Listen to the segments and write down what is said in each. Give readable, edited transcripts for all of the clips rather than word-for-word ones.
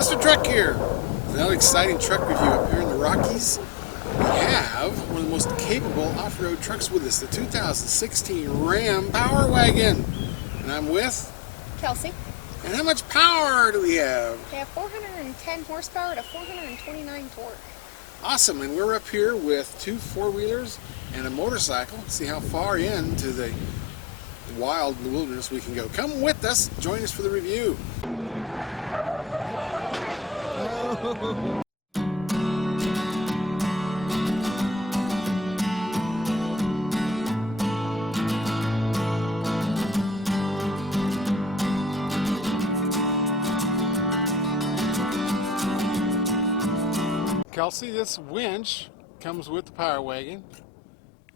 Mr. Truck here. Another exciting truck review up here in the Rockies. We have one of the most capable off-road trucks with us, the 2016 Ram Power Wagon. And I'm with Kelsey. And how much power do we have? We have 410 horsepower to 429 torque. Awesome, and we're up here with two four-wheelers and a motorcycle. Let's see how far into the wild wilderness we can go. Come with us, join us for the review. Kelsey, this winch comes with the Power Wagon.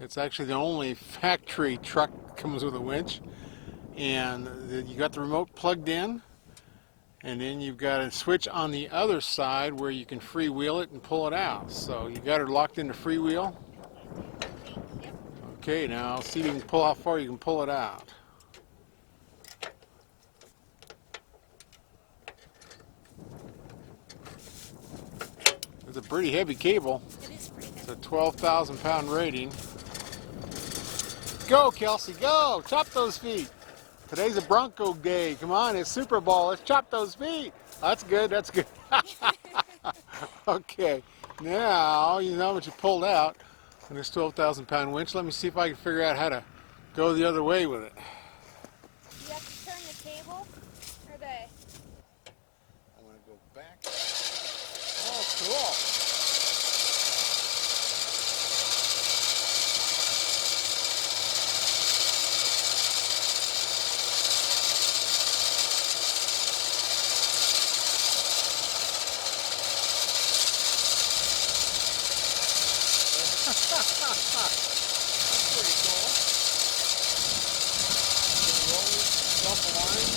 It's actually the only factory truck that comes with a winch. And you got the remote plugged in, and then you've got a switch on the other side where you can freewheel it and pull it out. So you got her locked into freewheel. Okay, now see if you can pull how far you can pull it out. It's a pretty heavy cable. It is pretty heavy. It's a 12,000 pound rating. Go, Kelsey, go! Chop those feet. Today's a Bronco day. Come on, it's Super Bowl. Let's chop those feet. That's good, that's good. Okay, now you know what you pulled out on this 12,000 pound winch. Let me see if I can figure out how to go the other way with it. You have to turn the cable, or the... I want to go back. Oh, cool. That's pretty cool. Rolling, self-aligned,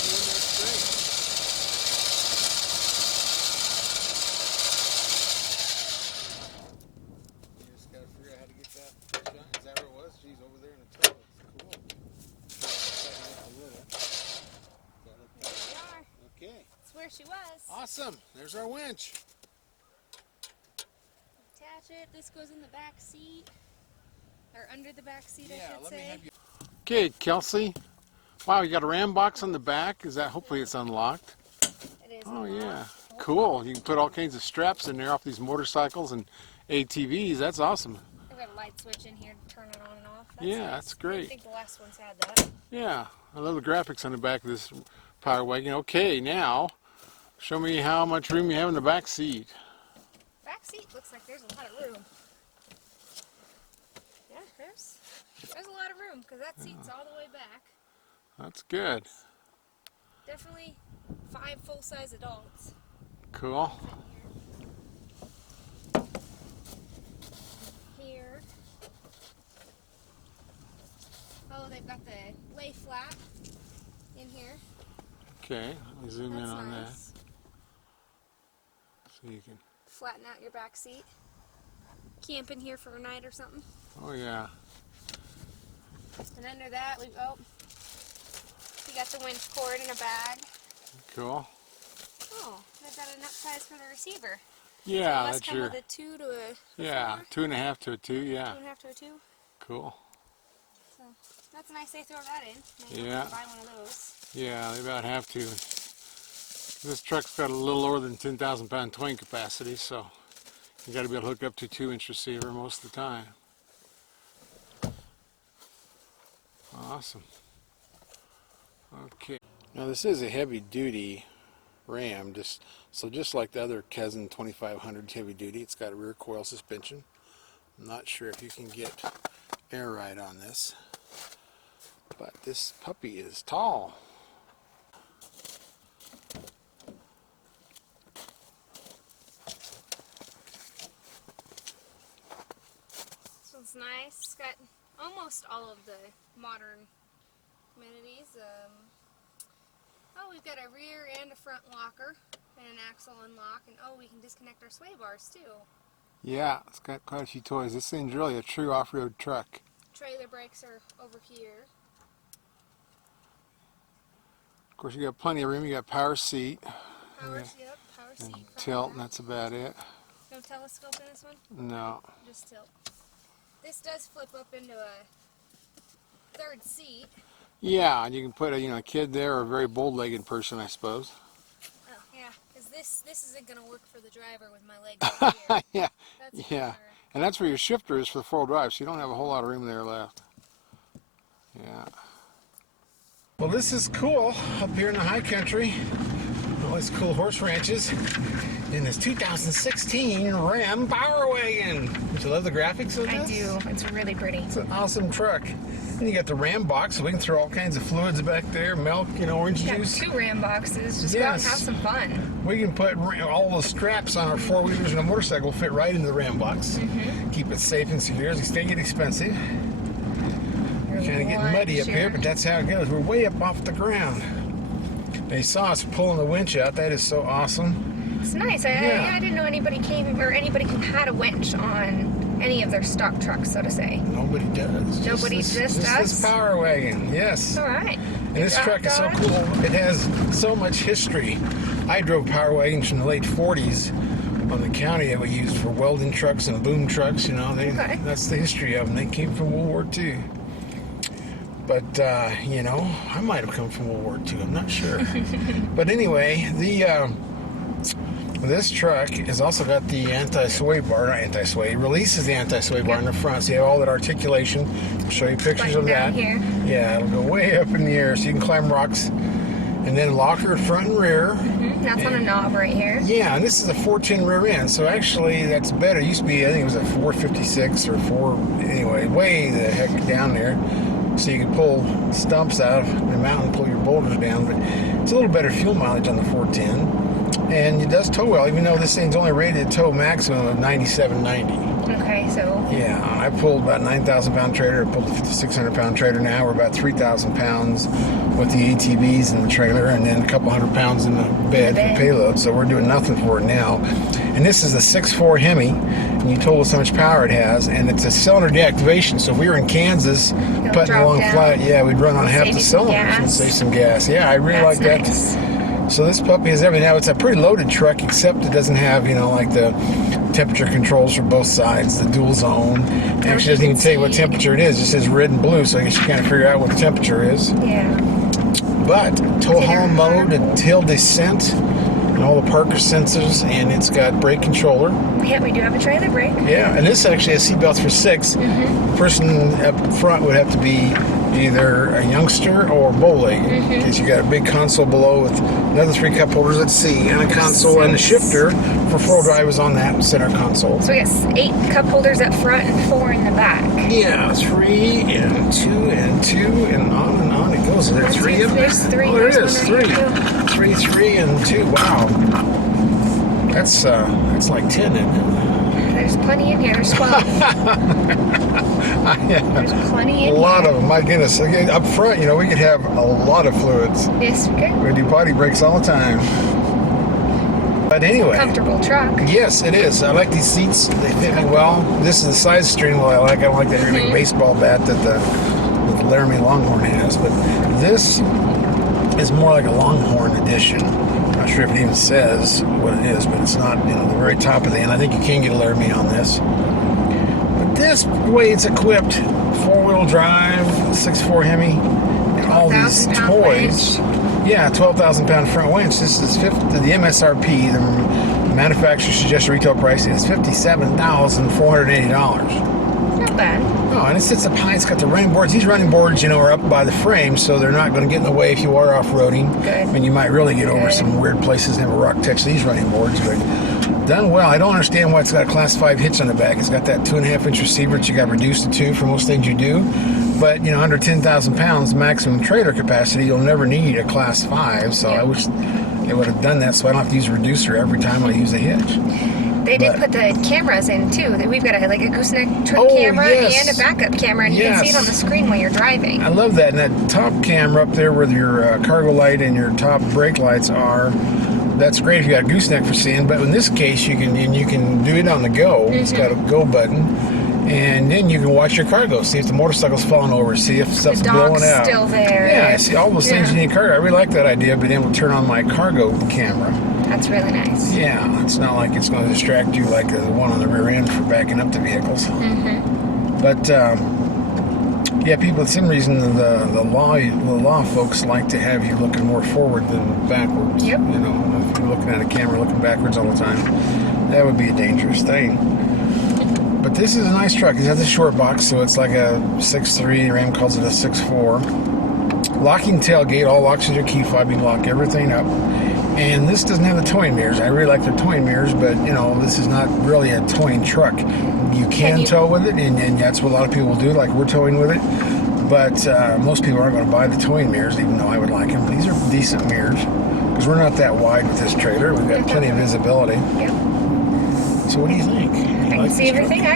doing their thing. You just gotta figure out how to get that done. Is that where it was? Geez, over there in the toe. It's cool. There we are. Okay. That's where she was. Awesome. There's our winch. Attach it. This goes in the back seat. Or under the back seat, I should let me say. have you. Okay, Kelsey. Wow, you got a Ram box on the back. Is that, hopefully it's unlocked? It is. Oh, unlocked. yeah. Cool. You can put all kinds of straps in there off these motorcycles and ATVs. That's awesome. I've got a light switch in here to turn it on and off. Yeah, nice. that's great. I think the last one's had that. Yeah, I love the graphics on the back of this Power Wagon. Okay, now show me how much room you have in the back seat. Back seat looks like there's a lot of room. Yeah, there's a lot of room because that seat's all the way back. That's good. Definitely 5 full-size adults. Cool. Here. Oh, they've got the lay flat in here. Okay, let me zoom in That's on that. nice. So you can. Flatten out your back seat. Camp in here for a night or something. Oh yeah. And under that, we got the winch cord in a bag. Cool. Oh, they've got enough size for the receiver. Yeah, So that's come your. with a 2 to a Yeah, 4? 2.5 to a 2. Yeah. 2.5 to a 2. Cool. So that's nice they throw that in. Maybe Yeah. buy one of those. Yeah, they about have to. This truck's got a little lower than 10,000 pound towing capacity, so you got to be able to hook up to a 2-inch receiver most of the time. Awesome. Okay. Now this is a heavy duty Ram, just like the other Kazan 2500 heavy duty. It's got a rear coil suspension. I'm not sure if you can get air ride on this, but this puppy is tall. This one's nice. It's got almost all of the modern amenities. Oh, we've got a rear and a front locker and an axle unlock, and oh, we can disconnect our sway bars too. Yeah, it's got quite a few toys. This thing's really a true off-road truck. Trailer brakes are over here. Of course, you got plenty of room. You got power seat. Power, yep, power seat. And tilt, and that's about it. No telescope in this one? No. Just tilt. This does flip up into a third seat. Yeah, and you can put a kid there or a very bold-legged person, I suppose. Oh, yeah, because this isn't going to work for the driver with my legs up here. Yeah, That's yeah. And that's where your shifter is for the four-wheel drive, so you don't have a whole lot of room there left. Yeah. Well, this is cool up here in the high country. All these cool horse ranches in this 2016 Ram Power Wagon. Don't you love the graphics of this? I do. It's really pretty. It's an awesome truck. And you got the Ram box, so we can throw all kinds of fluids back there, milk, orange Got juice. 2 Ram boxes. Just go out and have some fun. We can put all the straps on our four-wheelers and a motorcycle fit right into the Ram box. Keep it safe and secure. These things get expensive. Kind of getting muddy up here, but that's how it goes. We're way up off the ground. They saw us pulling the winch out. That is so awesome. It's nice. Yeah. I didn't know anybody had a winch on any of their stock trucks, so to say. Nobody does. Nobody, just us? This Power Wagon, yes. All right. And this truck is so cool. It has so much history. I drove Power Wagons from the late 40s on the county that we used for welding trucks and boom trucks. That's the history of them. They came from World War II. But, I might have come from World War II. I'm not sure. But anyway, this truck has also got the anti-sway bar. Not anti-sway. It releases the anti-sway bar in the front. So you have all that articulation. I'll show you pictures of that. Here. Yeah, it'll go way up in the air so you can climb rocks. And then locker front and rear. That's on a knob right here. Yeah, and this is a 410 rear end. So actually, that's better. It used to be, I think it was a 456 or 4... Anyway, way the heck down there. So you can pull stumps out of the mountain, pull your boulders down, but it's a little better fuel mileage on the 410. And it does tow well, even though this thing's only rated to tow maximum of 9790. Okay, so... Yeah, I pulled about 9,000 pound trailer. I pulled a 5,600 pound trailer now. We're about 3,000 pounds with the ATVs in the trailer, and then a couple hundred pounds in the bed for payload. So we're doing nothing for it now. And this is a 6.4 Hemi, and you told us how much power it has, and it's a cylinder deactivation. So if we were in Kansas putting along flat, yeah, we'd run on half the cylinders and save some gas. Yeah, I really like that. So this puppy has everything. Now it's a pretty loaded truck, except it doesn't have, like the temperature controls for both sides, the dual zone. It actually doesn't even tell you what temperature it is. It says red and blue, so I guess you kind of figure out what the temperature is. Yeah. But tow haul mode and hill descent and all the Parker sensors, and it's got brake controller. Yeah, we do have a trailer brake. Yeah, and this actually has seatbelts for 6. The person up front would have to be either a youngster or bow-legged, because you got a big console below with another 3 cup holders at C and a console and a shifter for 4-wheel drive is on that center console. So we got 8 cup holders up front and 4 in the back. Yeah, 3 and 2 and 2 and on it goes. Is there 3 of them? There's 3. Oh, there is 3. 3 and 2. Wow, that's like 10, isn't it? There's plenty in here. There's 12. There's plenty in here. A lot of them. My goodness. Again, up front, we could have a lot of fluids. Yes, we could. We do body brakes all the time. But anyway. Comfortable truck. Yes, it is. I like these seats. They fit me well. This is the size steering wheel I like. I don't like that very big baseball bat that the Laramie Longhorn has. But this is more like a Longhorn edition. I'm not sure if it even says what it is, but it's not, the very top of the end. I think you can get a Laramie on this. But this way it's equipped, 4-wheel drive, 6.4 Hemi, and all these toys. Yeah, 12,000 pound front winch. This is the MSRP, the manufacturer suggested retail price is $57,480. Not bad. Oh, and it sits up high. It's got the running boards. These running boards, are up by the frame, so they're not going to get in the way if you are off-roading. Good. I mean, you might really get over some weird places and have a rock touch these running boards, but done well. I don't understand why it's got a Class 5 hitch on the back. It's got that 2.5-inch receiver that you got reduced to 2 for most things you do. But, under 10,000 pounds maximum trailer capacity, you'll never need a Class 5, so I wish they would have done that so I don't have to use a reducer every time I use a hitch. They did put the cameras in too. We've got a gooseneck twin camera and a backup camera, and you can see it on the screen while you're driving. I love that. And that top camera up there where your cargo light and your top brake lights are, that's great if you got a gooseneck for seeing. But in this case, you can do it on the go. It's got a go button. And then you can watch your cargo, see if the motorcycle's falling over, see if stuff's blowing out. Still there. Yeah, I see all those things you need cargo. I really like that idea of being able to turn on my cargo camera. That's really nice. Yeah, it's not like it's going to distract you like the one on the rear end for backing up the vehicles. But yeah, people, for some reason, the law folks like to have you looking more forward than backwards. Yep. You know, if you're looking at a camera looking backwards all the time, that would be a dangerous thing. But this is a nice truck. It has a short box, so it's like a 6.3. Ram calls it a 6.4. Locking tailgate. All locks are key fob. You can lock everything up. And this doesn't have the towing mirrors. I really like their towing mirrors, but you know, this is not really a towing truck. You can tow with it, and that's what a lot of people do, like we're towing with it. But most people aren't going to buy the towing mirrors, even though I would like them. These are decent mirrors, because we're not that wide with this trailer. We've got plenty of visibility. Yep. So what do you think? I can see everything.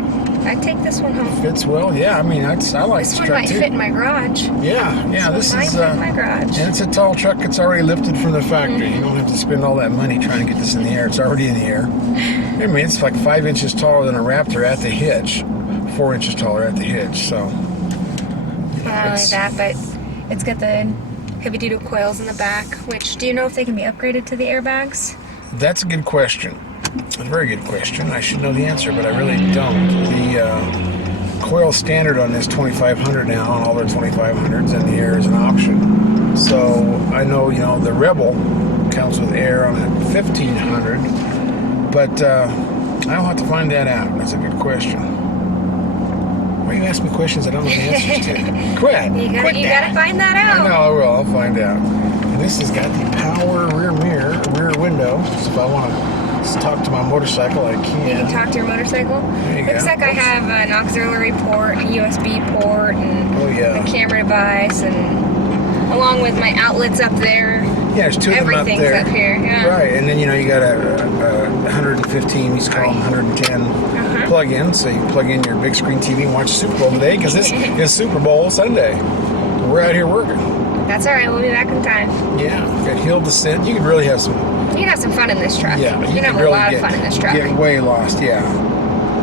I'd take this one home. Fits well, yeah. I mean, I like This this one truck might too. fit in my garage. Yeah. This might is fit in my garage. and it's a tall truck. It's already lifted from the factory. You don't have to spend all that money trying to get this in the air. It's already in the air. I mean, it's like 5 inches taller than a Raptor at the hitch, 4 inches taller at the hitch. So Not only that, but it's got the heavy-duty coils in the back. Which, do you know if they can be upgraded to the airbags? that's a good question. A very good question. I should know the answer, but I really don't. The coil standard on this 2500 now, on all their 2500s, and the air is an option. So I know, you know, the Rebel comes with air on a 1500, but I'll have to find that out. That's a good question. Why you ask me questions I don't know the answers to? Quit. You Quit that. gotta find that out. I know I will. I'll find out. And this has got the power rear mirror, rear window. So if I want to talk to my motorcycle, I can. You can talk to your motorcycle. There you Looks go. like I have an auxiliary port, a USB port, and Oh, yeah. a camera device, and along with my outlets up there. Yeah, there's two of them up Everything's there. up here, yeah. Right, and then, you know, you got a 115, we used to call them 110 plug-in, so you can plug in your big screen TV and watch Super Bowl today, because this is Super Bowl Sunday. We're out here working. That's alright, we'll be back in time. Yeah, got hill descent. You could really have some, You can have some fun in this truck. yeah, you can have could a really lot of fun in this truck. get way lost, yeah.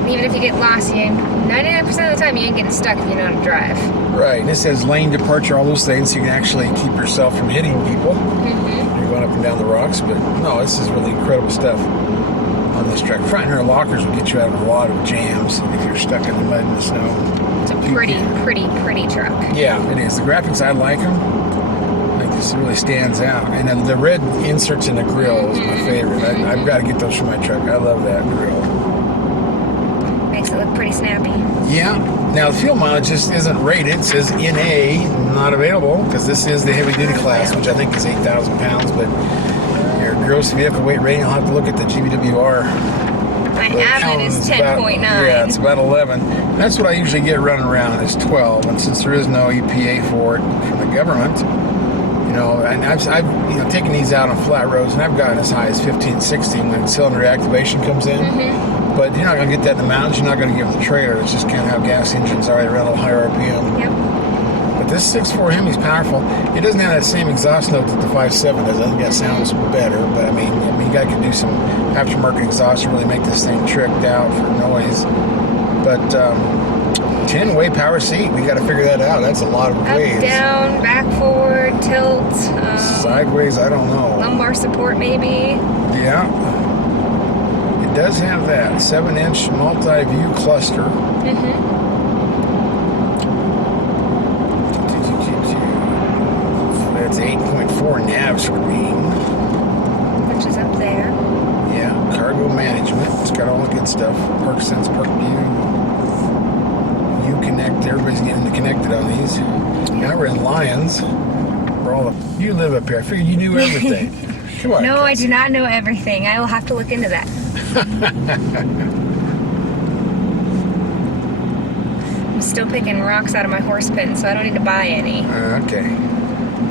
Even if you get lost, 99% of the time you ain't getting stuck if you know how to drive. Right, and it says lane departure, all those things, so you can actually keep yourself from hitting people. You're going up and down the rocks, but no, this is really incredible stuff on this truck. Front and rear lockers will get you out of a lot of jams if you're stuck in the mud and the snow. It's a pretty truck. Yeah, it is. The graphics, I like them. I think this really stands out. And then the red inserts in the grill is my favorite. I've got to get those for my truck. I love that grill. Makes it look pretty snappy. Yeah. Now, the fuel mileage just isn't rated. It says NA, not available, because this is the heavy-duty class, which I think is 8,000 pounds. But your gross vehicle weight rating, I'll have to look at the GVWR. My avid is 10.9. Yeah, it's about 11. And that's what I usually get running around is 12. And since there is no EPA for it from the government, you know, and I've taken these out on flat roads, and I've gotten as high as 15, 16 when cylinder activation comes in. But you're not going to get that in the mountains. You're not going to get the trailer. It's just kind of how gas engines are. They run a little higher RPM. Yep. But this 6.4 Hemi's powerful. It doesn't have that same exhaust note that the 5.7 does. I think that sounds better. But I mean, you guys can do some aftermarket exhaust to really make this thing tricked out for noise. But 10-way power seat. We got to figure that out. That's a lot of ways. Up, down, back, forward, tilt. Sideways, I don't know. Lumbar support, maybe. Yeah. It does have that 7-inch multi-view cluster. That's 8.4 nav screen. Which is up there. Yeah, cargo management. It's got all the good stuff. Park Sense, Park View, Uconnect. Everybody's getting connected on these. Now we're in Lions. You live up here. I figured you knew everything. Come on. No, I Cassie. do not know everything. I will have to look into that. I'm still picking rocks out of my horse pen, so I don't need to buy any. Okay.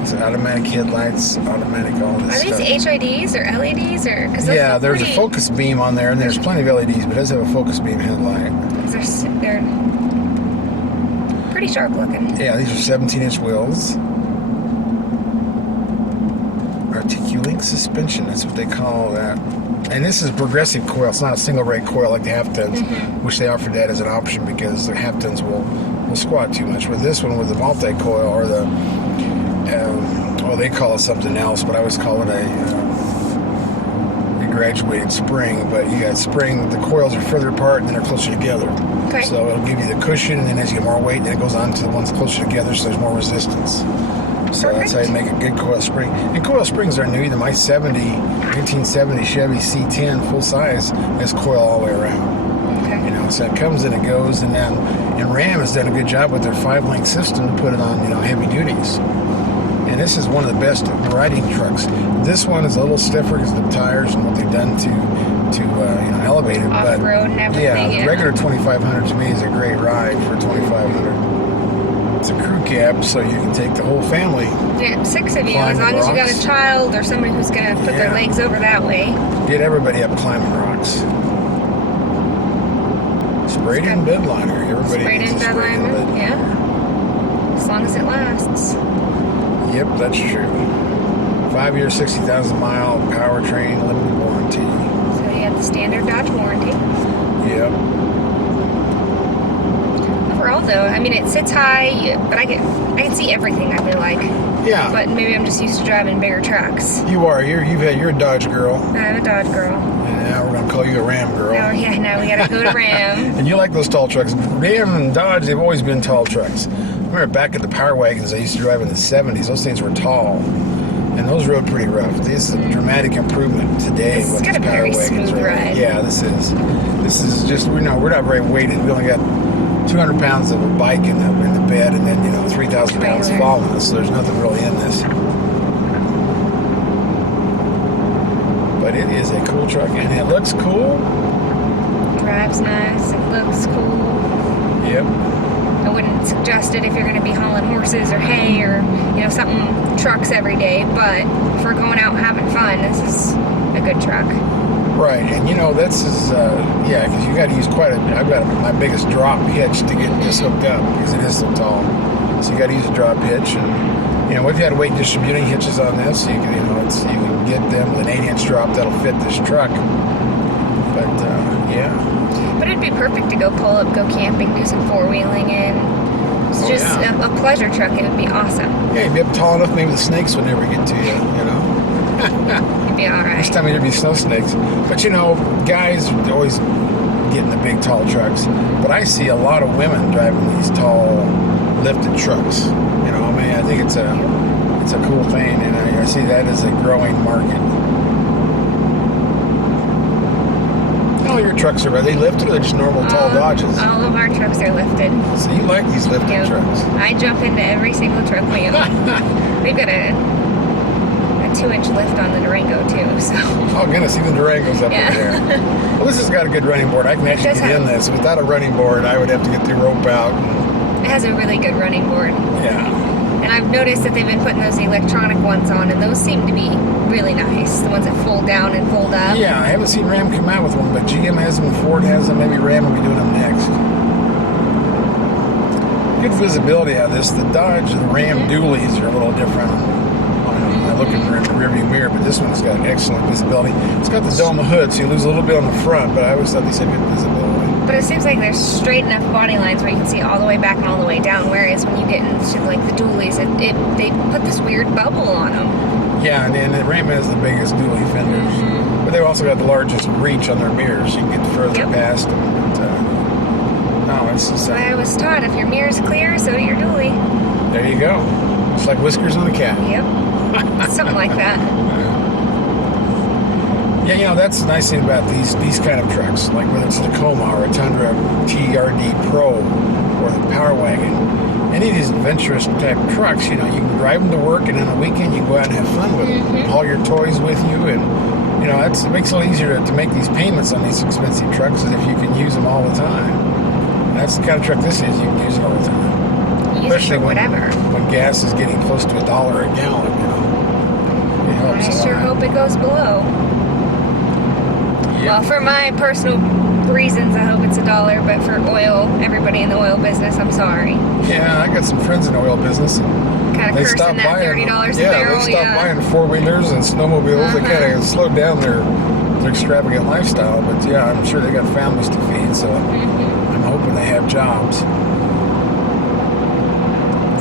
It's automatic headlights, automatic all this Are these stuff. HIDs or LEDs or? Cause those Yeah, look there's a pretty- focus beam on there, and there's plenty of LEDs, but it does have a focus beam headlight. 'cause they're pretty sharp looking. Yeah, these are 17-inch wheels. Articulating suspension, that's what they call that. And this is progressive coil. It's not a single rate coil like the half tons, which they offered that as an option because the half tons will squat too much. With this one, with the multi coil or the, well, they call it something else, but I always call it a graduated spring, but you got spring, the coils are further apart and then they're closer together. Okay. So it'll give you the cushion, and then as you get more weight, then it goes on to the ones closer together, so there's more resistance. So that's how you make a good coil spring. And coil springs are new. Either my 1970 Chevy C10 full size has coil all the way around. Okay. You know, so it comes and it goes, and Ram has done a good job with their 5-link system to put it on, heavy duties. And this is one of the best riding trucks. This one is a little stiffer because of the tires and what they've done to elevate it. Off-road and everything. Yeah, the regular 2500 to me is a great ride for 2500. It's a crew cab, so you can take the whole family. Yeah, 6 of you, Climb as long as you got rocks. a child or somebody who's going to put their Yeah. legs over that way. Get everybody up climbing rocks. Sprayed in bed liner. Everybody Sprayed needs in a bed sprayed in liner. bed. Yeah. As long as it lasts. Yep, that's true. 5 year, 60,000 mile powertrain, limited warranty. So you have the standard Dodge warranty. Yep. Overall, though, I mean, it sits high, but I can see everything, I feel like. Yeah. But maybe I'm just used to driving bigger trucks. You are. You're a Dodge girl, I'm a Dodge girl. and now we're gonna call you a Ram girl. Oh, yeah, now we gotta go to Ram. And you like those tall trucks. Ram and Dodge, they've always been tall trucks. I remember back at the Power Wagons I used to drive in the 70s, those things were tall. And those rode pretty rough. This is a dramatic improvement today. This has with got a these Power very Wagons smooth ride. Yeah, this is just, we're not very weighted. We only got 200 pounds of a bike in the bed, and then 3,000 pounds Trailer. following us, so there's nothing really in this. But it is a cool truck, and it looks cool. Drives nice. It looks cool. Yep. I wouldn't suggest it if you're going to be hauling horses or hay or, something trucks every day. But if we're going out having fun, this is a good truck. Right, and this is, because you got to use I've got my biggest drop hitch to get this hooked up because it is so tall. So you got to use a drop hitch, and we've had weight distributing hitches on this. So you can, you can get them with an 8-inch drop that'll fit this truck. But yeah. But it'd be perfect to go pull up, go camping, do some four-wheeling in. It's just yeah. a pleasure truck. It would be awesome. Yeah, you'd be up tall enough, maybe the snakes would never get to you, It'd be all right. This time there'd be snow snakes. But guys always get in the big, tall trucks. But I see a lot of women driving these tall, lifted trucks. I think it's a cool thing, and I see that as a growing market. All your trucks are they lifted, or they're just normal tall Dodges? All of our trucks are lifted. So you like these lifted Yep. trucks? I jump into every single truck we own. We've got a 2-inch lift on the Durango too, so. Oh goodness, even Durango's up Yeah. in there. Well, this has got a good running board. I can actually does get in have- this. Without a running board, I would have to get the rope out. It has a really good running board. Yeah. And I've noticed that they've been putting those electronic ones on, and those seem to be really nice. The ones that fold down and fold up. Yeah, I haven't seen Ram come out with one, but GM has them, Ford has them, maybe Ram will be doing them next. Good visibility out of this. The Dodge and the Ram dualies are a little different. I look in the rearview mirror, but this one's got excellent visibility. It's got the dome hood, so you lose a little bit on the front, but I always thought these had good visibility. But it seems like there's straight enough body lines where you can see all the way back and all the way down, whereas when you get into like the dualies, they put this weird bubble on them. Yeah, and the Ram has the biggest dually fenders. But they've also got the largest reach on their mirrors. You can get further past them. But, no, it's just... So I was taught if your mirror's clear, so your dually. There you go. It's like whiskers on a cat. Yep. Something like that. Yeah, that's the nice thing about these kind of trucks, like whether it's a Tacoma or a Tundra TRD Pro or the Power Wagon. Any of these adventurous type trucks, you can drive them to work, and on the weekend you go out and have fun with them. Haul your toys with you, and it makes it a little easier to make these payments on these expensive trucks if you can use them all the time. And that's the kind of truck this is. You can use it all the time. Use Especially it for whatever. when gas is getting close to $1 a gallon, It helps I a sure lot. hope it goes below. Yeah. Well, for my personal reasons, I hope it's $1, but for everybody in the oil business, I'm sorry. Yeah, I got some friends in the oil business, and Kind of they cursing stopped that buying $30 a yeah, barrel. they stopped buying four-wheelers and snowmobiles. They kind of slowed down their extravagant lifestyle, but yeah, I'm sure they got families to feed, so I'm hoping they have jobs. It's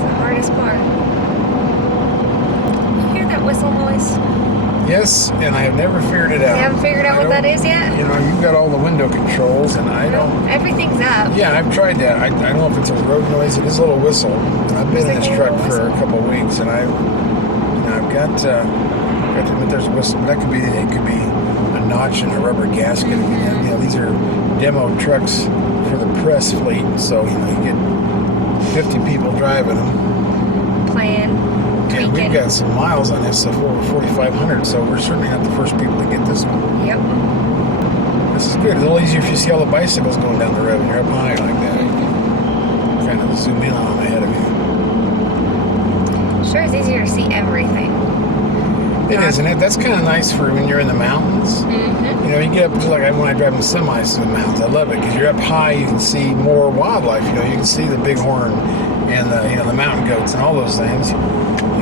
the hardest part. You hear that whistle noise? Yes, and I have never figured it You out. haven't figured out what that is yet? You know, you've got all the window controls, and I don't. Everything's up. Yeah, I've tried that. I don't know if it's a road noise. It is a little whistle. And I've been in this truck for a couple of weeks, and I've got to admit there's a whistle. But that could be a notch in a rubber gasket. You know, these are demo trucks for the press fleet, so you get 50 people driving them. Playing, And tweaking. we've got some miles on this, so over 4,500. So we're certainly not the first people to get this one. Yep. This is good. It's a little easier if you see all the bicycles going down the road and you're up high like that. Kind of zoom in on them ahead of you. Sure, it's easier to see everything. It is, and that's kind of nice for when you're in the mountains. Mm-hmm. You know, you get up, like when I drive in semis to the mountains. I love it because you're up high. You can see more wildlife. You know, you can see the bighorn and the mountain goats and all those things.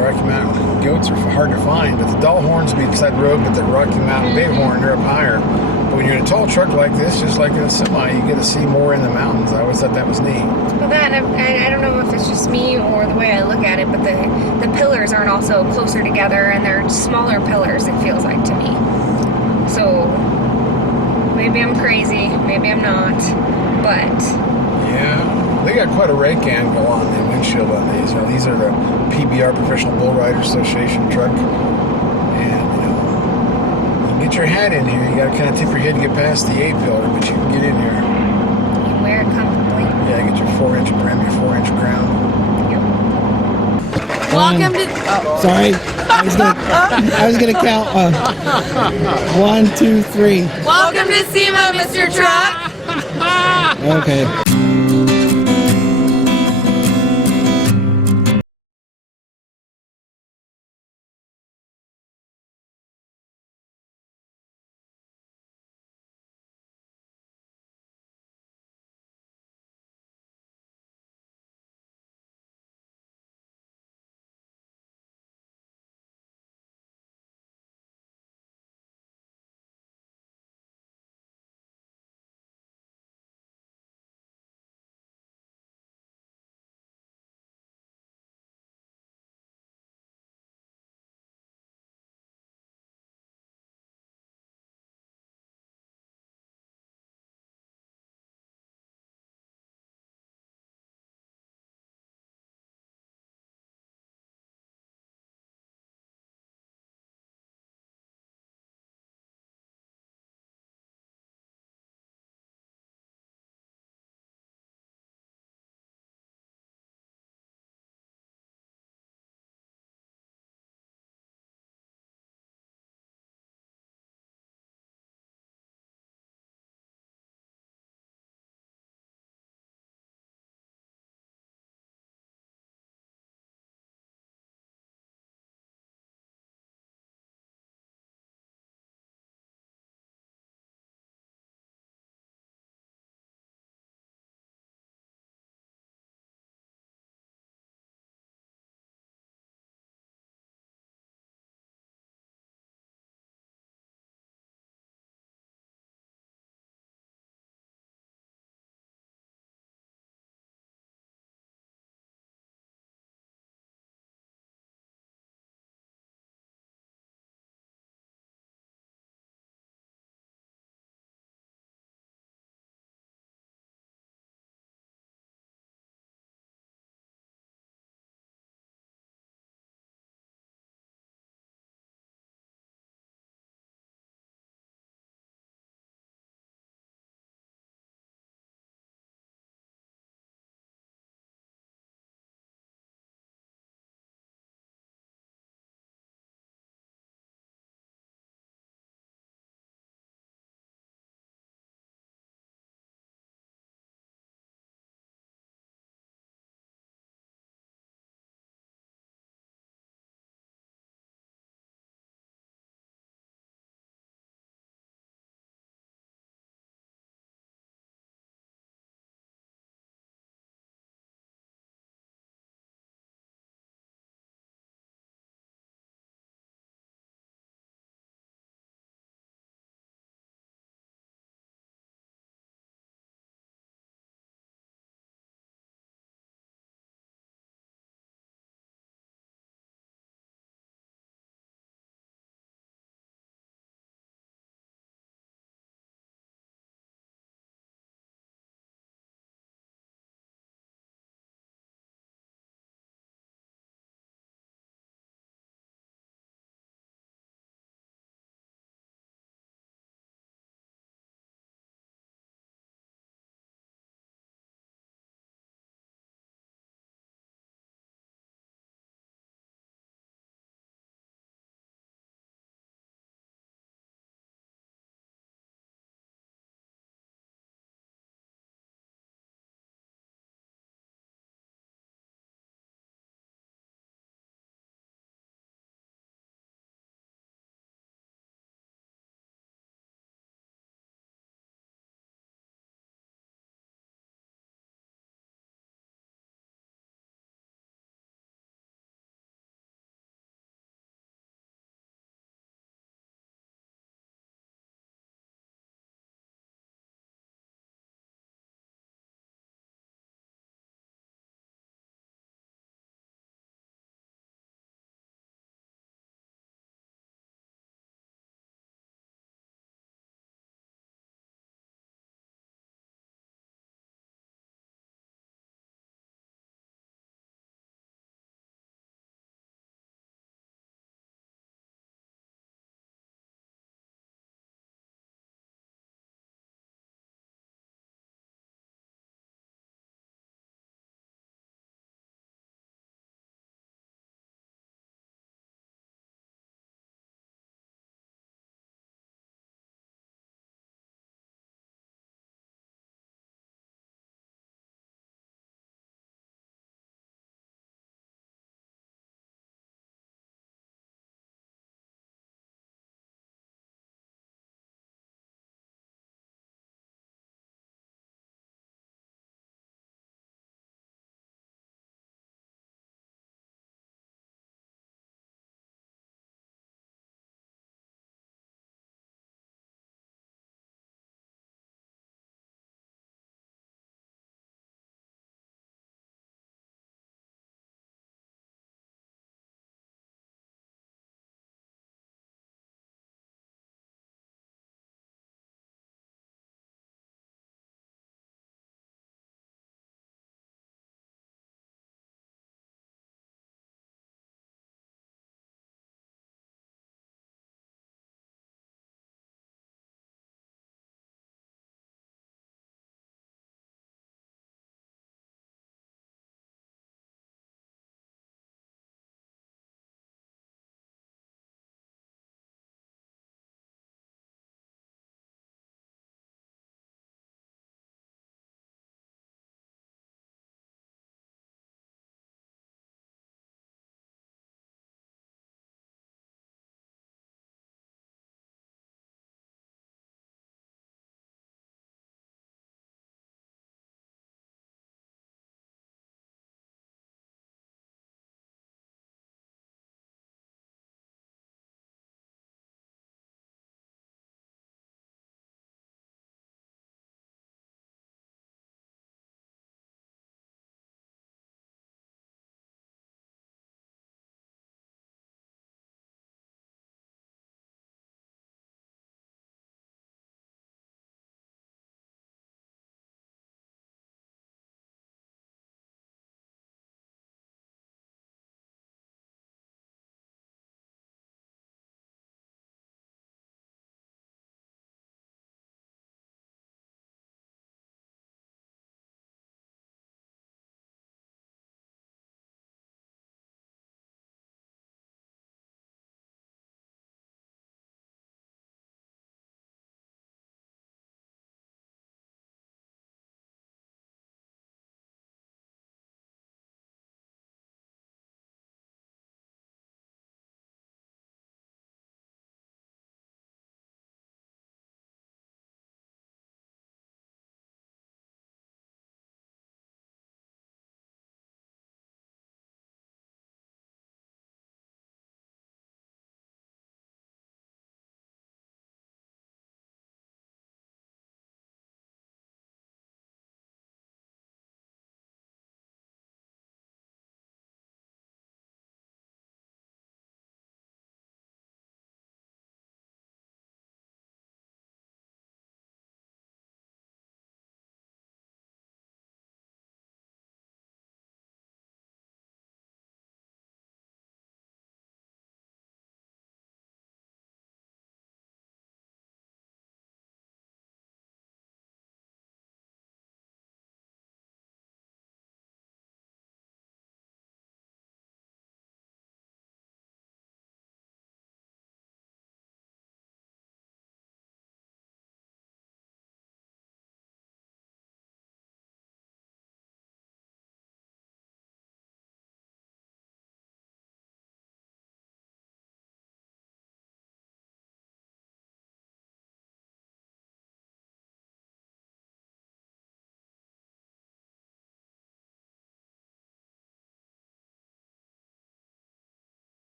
Rocky Mountain goats are hard to find, but the dull horns will be beside the road, but the Rocky Mountain bighorn, they're up higher. But when you're in a tall truck like this, just like in a semi, you get to see more in the mountains. I always thought that was neat. Well, that, and I don't know if it's just me or the way I look at it, but the pillars aren't also closer together, and they're smaller pillars, it feels like to me. So, maybe I'm crazy, maybe I'm not, but... Yeah, they got quite a rake angle on the windshield on these. You know, these are the PBR, Professional Bull Rider Association truck. And, you get your hat in here. You got to kind of tip your head to get past the A-pillar, but you can get in here. You wear it comfortably. Yeah, get your 4-inch brim, your 4-inch crown. Welcome to. Sorry, I was gonna count. 1, 2, 3. Welcome to SEMA, Mr. Truck. Okay.